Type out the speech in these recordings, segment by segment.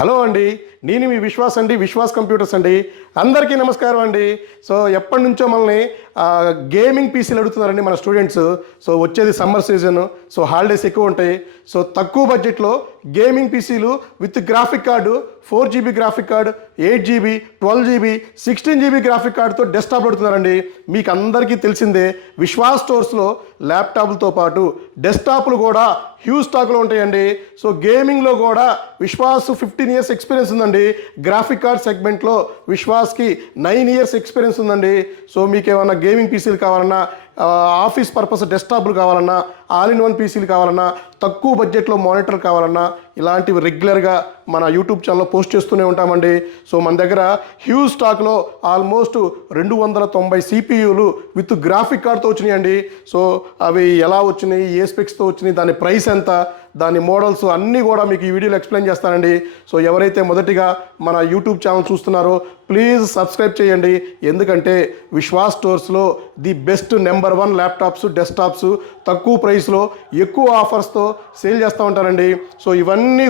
Hello అండి, నేను మీ విశ్వాస్ అండి, విశ్వాస్ కంప్యూటర్స్ అండి. అందరికీ నమస్కారం అండి. సో ఎప్పటి నుంచో మనల్ని గేమింగ్ పీసీలు అడుగుతున్నారండి మన స్టూడెంట్స్. సో వచ్చేది సమ్మర్ సీజన్, సో హాలిడేస్ ఎక్కువ ఉంటాయి. సో తక్కువ బడ్జెట్లో గేమింగ్ పీసీలు with graphic card, 4GB graphic card, 8GB, 12GB, 16GB graphic కార్డుతో డెస్క్టాప్ అడుగుతున్నారండి. మీకు అందరికీ తెలిసిందే, విశ్వాస్ స్టోర్స్లో ల్యాప్టాప్లతో పాటు డెస్క్టాప్లు కూడా హ్యూజ్ స్టాక్లో ఉంటాయండి. సో గేమింగ్లో కూడా విశ్వాస్ 15 ఇయర్స్ ఎక్స్పీరియన్స్ ఉందండి. గ్రాఫిక్ కార్డ్ సెగ్మెంట్లో విశ్వాస్కి 9 ఇయర్స్ ఎక్స్పీరియన్స్ ఉందండి. సో మీకు ఏమన్నా గేమింగ్ పీసీలు కావాలన్నా, ఆఫీస్ పర్పస్ డెస్క్టాప్లు కావాలన్నా, ఆల్ ఇన్ వన్ పీసీలు కావాలన్నా, తక్కువ బడ్జెట్లో మానిటర్ కావాలన్నా, ఇలాంటివి రెగ్యులర్గా మన యూట్యూబ్ ఛానల్లో పోస్ట్ చేస్తూనే ఉంటామండి. సో మన దగ్గర హ్యూజ్ స్టాక్లో ఆల్మోస్ట్ 290 CPUలు విత్ గ్రాఫిక్ కార్డ్తో వచ్చినాయండి. సో అవి ఎలా వచ్చినాయి, ఏ స్పెక్స్తో వచ్చినాయి, దాని ప్రైస్ ఎంత, దాని మోడల్స్ అన్నీ కూడా మీకు ఈ వీడియోలో ఎక్స్ప్లెయిన్ చేస్తానండి. సో ఎవరైతే మొదటిగా మన యూట్యూబ్ ఛానల్ చూస్తున్నారో ప్లీజ్ సబ్స్క్రైబ్ చేయండి. ఎందుకంటే విశ్వాస్ స్టోర్స్లో the best number 1 laptops, desktops తక్కువ ప్రైస్లో ఎక్కువ ఆఫర్స్తో సేల్ చేస్తూ ఉంటారండి. సో ఇవన్నీ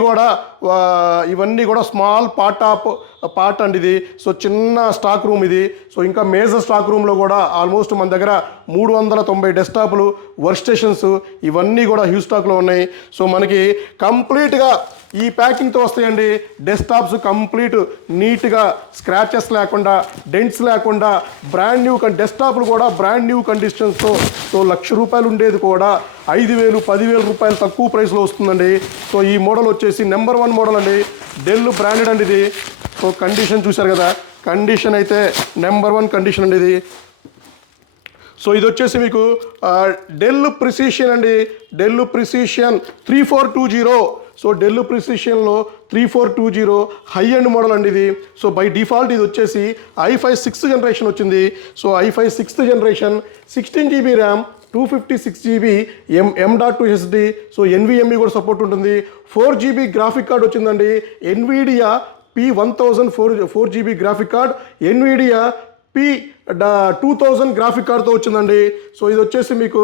కూడా స్మాల్ పార్ట్ అండి ఇది. సో చిన్న స్టాక్ రూమ్ ఇది. సో ఇంకా మేజర్ స్టాక్ రూమ్లో కూడా ఆల్మోస్ట్ మన దగ్గర 390 డెస్క్టాప్లు, వర్క్ స్టేషన్స్ ఇవన్నీ కూడా హ్యూజ్ స్టాక్లో ఉన్నాయి. సో మనకి కంప్లీట్గా ఈ ప్యాకింగ్తో వస్తాయండి. డెస్క్టాప్స్ కంప్లీట్ నీట్గా, స్క్రాచెస్ లేకుండా, డెంట్స్ లేకుండా, బ్రాండ్ న్యూ డెస్క్టాప్లు కూడా బ్రాండ్ న్యూ కండిషన్స్తో. సో ₹1,00,000 ఉండేది కూడా 5,000, 10,000 రూపాయలు తక్కువ ప్రైస్లో వస్తుందండి. సో ఈ మోడల్ వచ్చేసి నెంబర్ 1 మోడల్ అండి. డెల్ బ్రాండెడ్ అండి ఇది. సో కండిషన్ చూశారు కదా, కండిషన్ అయితే నెంబర్ 1 కండిషన్ అండి ఇది. సో ఇది వచ్చేసి మీకు డెల్ ప్రిసిషన్ అండి. Dell Precision 3420. సో డెల్ ప్రిసిషన్లో 3420 హై ఎండ్ మోడల్ అండి ఇది. సో బై డిఫాల్ట్ ఇది వచ్చేసి i5 6th జనరేషన్ వచ్చింది. So i5 6th generation, 16GB RAM, 256GB M.2 SD. So NVMe కూడా సపోర్ట్ ఉంటుంది. 4GB గ్రాఫిక్ కార్డ్ వచ్చిందండి. NVIDIA P1000 4GB graphic card, NVIDIA P2000 graphic కార్డ్తో వచ్చిందండి. సో ఇది వచ్చేసి మీకు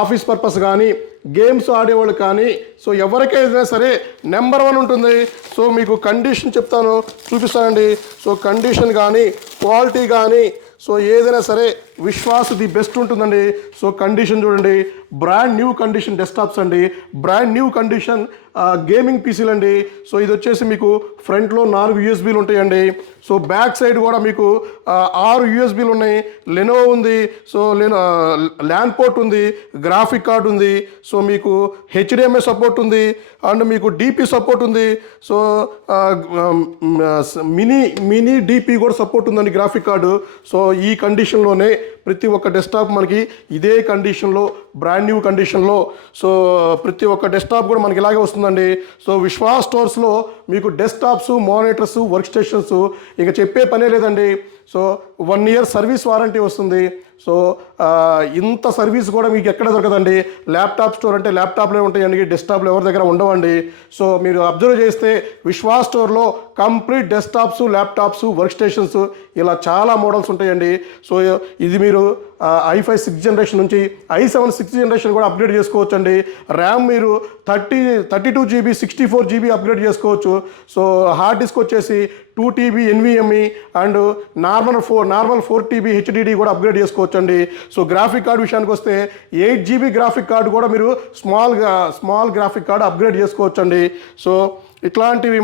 ఆఫీస్ పర్పస్ కానీ, గేమ్స్ ఆడేవాళ్ళు కానీ, సో ఎవరికైనా సరే నెంబర్ 1 ఉంటుంది. సో మీకు కండిషన్ చెప్తాను, చూపిస్తానండి. సో కండిషన్ కానీ, క్వాలిటీ కానీ, సో ఏదైనా సరే విశ్వాస్ ది బెస్ట్ ఉంటుందండి. సో కండిషన్ చూడండి, బ్రాండ్ న్యూ కండిషన్ డెస్క్టాప్స్ అండి, బ్రాండ్ న్యూ కండిషన్ గేమింగ్ పీసీలు అండి. సో ఇది వచ్చేసి మీకు ఫ్రంట్లో 4 USBలు ఉంటాయండి. సో బ్యాక్ సైడ్ కూడా మీకు 6 USBలు ఉన్నాయి. లెనోవో ఉంది, సో ల్యాన్ పోర్ట్ ఉంది, గ్రాఫిక్ కార్డ్ ఉంది, సో మీకు HDMI సపోర్ట్ ఉంది, అండ్ మీకు DP సపోర్ట్ ఉంది. సో మినీ DP కూడా సపోర్ట్ ఉందండి గ్రాఫిక్ కార్డు. సో ఈ కండిషన్లోనే ప్రతి ఒక్క డెస్క్టాప్ మనకి ఇదే కండిషన్లో, బ్రాండ్ న్యూ కండిషన్లో, సో ప్రతి ఒక్క డెస్క్టాప్ కూడా మనకి ఇలాగే వస్తుందండి. సో విశ్వాస్ స్టోర్స్లో మీకు డెస్క్టాప్స్, మానిటర్స్, వర్క్ స్టేషన్స్ ఇంకా చెప్పే పనే లేదండి. సో 1 year సర్వీస్ వారంటీ వస్తుంది. సో ఇంత సర్వీస్ కూడా మీకు ఎక్కడ దొరకదండి. ల్యాప్టాప్ స్టోర్ అంటే ల్యాప్టాప్లే ఉంటాయండి, డెస్క్టాప్లు ఎవరి దగ్గర ఉండవండి. సో మీరు అబ్జర్వ్ చేస్తే విశ్వాస్ స్టోర్లో complete desktops, laptops, work stations ఇలా చాలా మోడల్స్ ఉంటాయండి. సో ఇది మీరు i5 6th జనరేషన్ నుంచి i7 6th జనరేషన్ కూడా అప్గ్రేడ్ చేసుకోవచ్చు అండి. ర్యామ్ మీరు 32GB, 64GB అప్గ్రేడ్ చేసుకోవచ్చు. సో హార్డ్ డిస్క్ వచ్చేసి 2TB NVMe and normal 4TB HDD కూడా అప్గ్రేడ్ చేసుకోవచ్చు అండి. సో గ్రాఫిక్ కార్డ్ విషయానికి వస్తే 8GB గ్రాఫిక్ కార్డు కూడా మీరు స్మాల్ గ్రాఫిక్ కార్డు అప్గ్రేడ్ చేసుకోవచ్చు అండి. సో ఇట్లాంటివి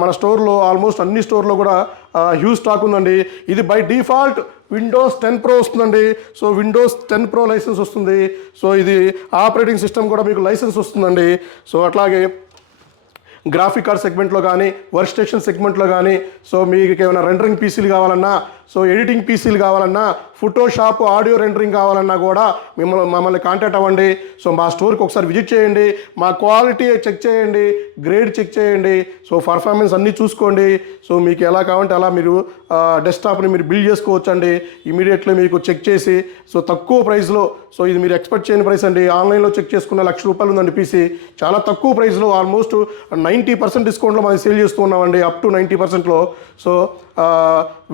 మన స్టోర్లో ఆల్మోస్ట్ అన్ని స్టోర్లో కూడా హ్యూజ్ స్టాక్ ఉందండి. ఇది బై డిఫాల్ట్ Windows 10 Pro వస్తుందండి. సో Windows 10 Pro లైసెన్స్ వస్తుంది. సో ఇది ఆపరేటింగ్ సిస్టమ్ కూడా మీకు లైసెన్స్ వస్తుందండి. సో అట్లాగే గ్రాఫిక్ కార్డ్ సెగ్మెంట్లో కానీ, వర్క్ స్టేషన్ సెగ్మెంట్లో కానీ, సో మీకు ఏమైనా రెండరింగ్ పీసీలు కావాలన్నా, సో ఎడిటింగ్ పీసీలు కావాలన్నా, ఫోటోషాప్, ఆడియో రెండరింగ్ కావాలన్నా కూడా మమ్మల్ని కాంటాక్ట్ అవ్వండి. సో మా స్టోర్కి ఒకసారి విజిట్ చేయండి, మా క్వాలిటీ చెక్ చేయండి, గ్రేడ్ చెక్ చేయండి, సో పర్ఫార్మెన్స్ అన్నీ చూసుకోండి. సో మీకు ఎలా కావాలంటే అలా మీరు డెస్క్టాప్ని మీరు బిల్డ్ చేసుకోవచ్చు అండి. ఇమీడియట్లీ మీకు చెక్ చేసి, సో తక్కువ ప్రైస్లో, సో ఇది మీరు ఎక్స్పెక్ట్ చేయని ప్రైస్ అండి. ఆన్లైన్లో చెక్ చేసుకున్న ₹1,00,000 ఉందండి పీసీ. చాలా తక్కువ ప్రైస్లో ఆల్మోస్ట్ 90% డిస్కౌంట్లో మనం సేల్ చేస్తూ ఉన్నామండి, అప్ టు 90%లో. సో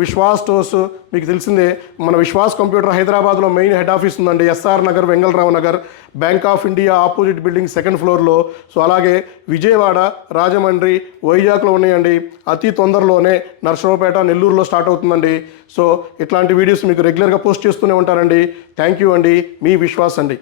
విశ్వాస్ స్టోర్ కోర్సు మీకు తెలిసిందే, మన విశ్వాస్ కంప్యూటర్ హైదరాబాద్లో మెయిన్ హెడ్ ఆఫీస్ ఉందండి, SR Nagar, Vengalrao Nagar, bank of India opposite building second ఫ్లోర్లో. సో అలాగే విజయవాడ, రాజమండ్రి, వైజాగ్లో ఉన్నాయండి. అతి తొందరలోనే నర్సరావుపేట, నెల్లూరులో స్టార్ట్ అవుతుందండి. సో ఇట్లాంటి వీడియోస్ మీకు రెగ్యులర్గా పోస్ట్ చేస్తూనే ఉంటారండి. థ్యాంక్ యూ అండి, మీ విశ్వాస్ అండి.